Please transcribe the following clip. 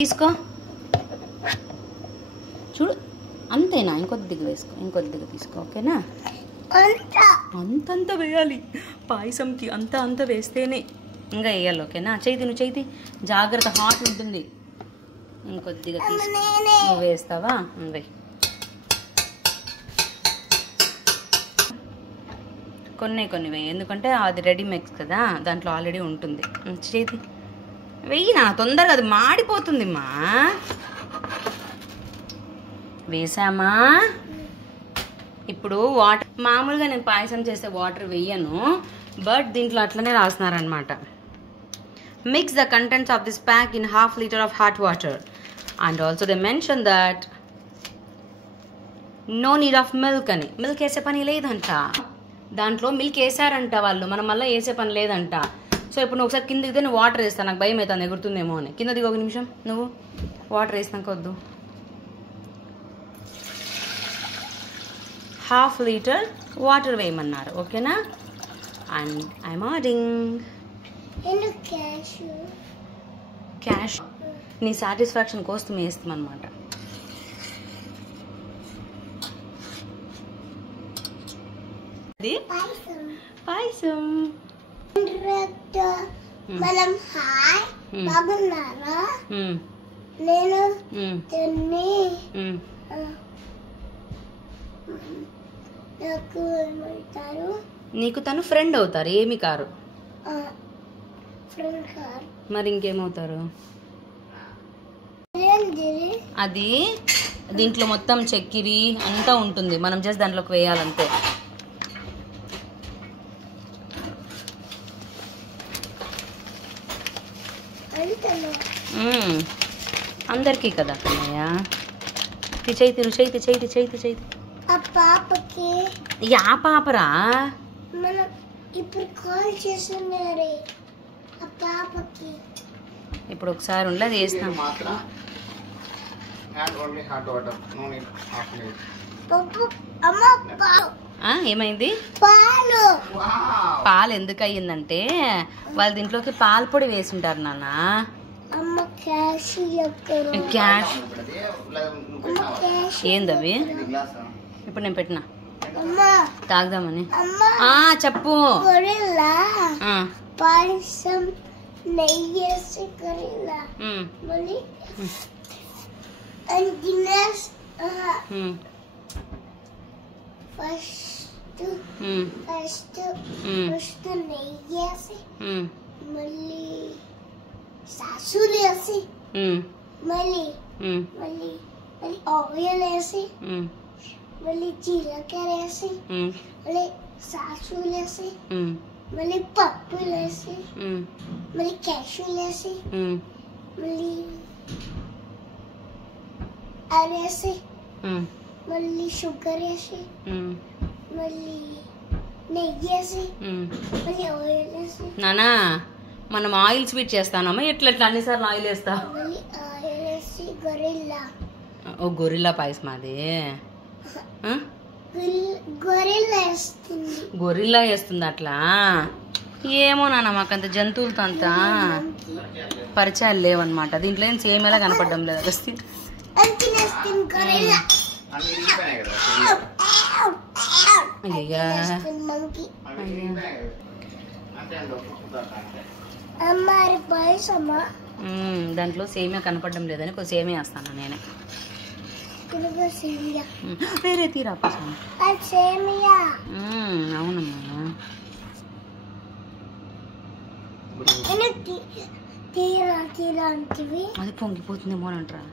తీసుకో చూడు అంతేనా ఇంకొద్దిగా వేసుకో ఇంకొద్దిగా తీసుకో ఓకేనా అంతంత వేయాలి పాయసంకి అంత వేస్తేనే ఇంకా వేయాలి ఓకేనా చేయి జాగ్రత్త హాట్ ఉంటుంది ఇంకొద్దిగా తీసుకో నువ్వు వేస్తావా వేయి కొన్ని వేయి ఎందుకంటే అది రెడీ మిక్స్ కదా దాంట్లో ఆల్రెడీ ఉంటుంది చేతి వెయ్యి నా తొందరగా అది మాడిపోతుంది మా వేసామా ఇప్పుడు వాటర్ మామూలుగా నేను పాయసం చేసే వాటర్ వేయను బట్ దీంట్లో అట్లనే రాస్తున్నారనమాట mix the contents of this pack in ½ litre of hot water and also they mention that no need of milk అని మిల్క్ వేసే పని లేదంట దాంట్లో మిల్క్ వేసారంట వాళ్ళు మనం మళ్ళీ వేసే పని లేదంట సో ఇప్పుడు నువ్వు ఒకసారి కింద దిగితే నువ్వు వాటర్ వేస్తాను నాకు భయం అవుతుంది ఎగురుతుందేమో అని కింద దిగి ఒక నిమిషం నువ్వు వాటర్ వేసినాక వద్దు ½ లీటర్ వాటర్ వేయమన్నారు ఓకేనా అండ్ ఐఎమ్ ఆడింగ్ క్యాష్ నీ సాటిస్ఫాక్షన్ కోసం వేస్తాం అనమాట పాయసం మనం హాయ్ బాగున్నారా నేను తిని నాకు ఏమవుతారు నీకు తను ఫ్రెండ్ అవుతారు ఏమి కారు ఫ్రెండ్ కారు మరి ఇంకేమవుతారు అది దీంట్లో మొత్తం చక్కెర అంతా ఉంటుంది మనం జస్ట్ దాంట్లోకి వేయాలంతే అందరికీ కదా కన్నయ్య చేయి యా పాపరా మనం ఇప్పుడు కాల్ చేస్తున్నారు ఆ పాపకి ఇప్పుడు ఒకసారి ఉండదు వేస్తాం ఏమైంది పాలు ఎందుకు అయ్యిందంటే వాళ్ళు దీంట్లోకి పాల పొడి వేసింటారు నాన్న క్యాష్ ఏందవి ఇప్పుడు నేను పెట్టినా తాగుదామని చెప్పు పాయసం నెయ్యేసి మళ్ళీ ఫస్ట్ నెయ్యేసి మళ్ళీ సాసులు వేసి మళ్ళీ ఆయిల్ వేసి మళ్ళీ జీలకర్ర వేసి మళ్ళీ సాసులు వేసి మళ్ళీ పప్పులు వేసి మళ్ళీ క్యాషులు వేసి మళ్ళీ అరేసి మళ్ళీ షుగర్ వేసి మళ్ళీ నెయ్యి వేసి మళ్ళీ ఆయిల్ వేసి నానా మనం ఆయిల్ స్వీట్ చేస్తానమ్మా ఎట్లా అన్నిసార్లు ఆయిల్ వేస్తా ఓ గొరిల్లా పాయసం అది గొరిల్లా వేస్తుంది అట్లా ఏమో నాన్న మాకంత జంతువులతో అంత పరిచయాలు లేవన్నమాట దీంట్లో ఏం సేమేలా కనపడడం లేదు అగస్తి అయ్యా దాంట్లో సేమియా కనపడడం లేదని కొంచెం సేమియా వేస్తాను నేనే వేరే తీరా అవునమ్మా అది పొంగిపోతుందేమో అంటారా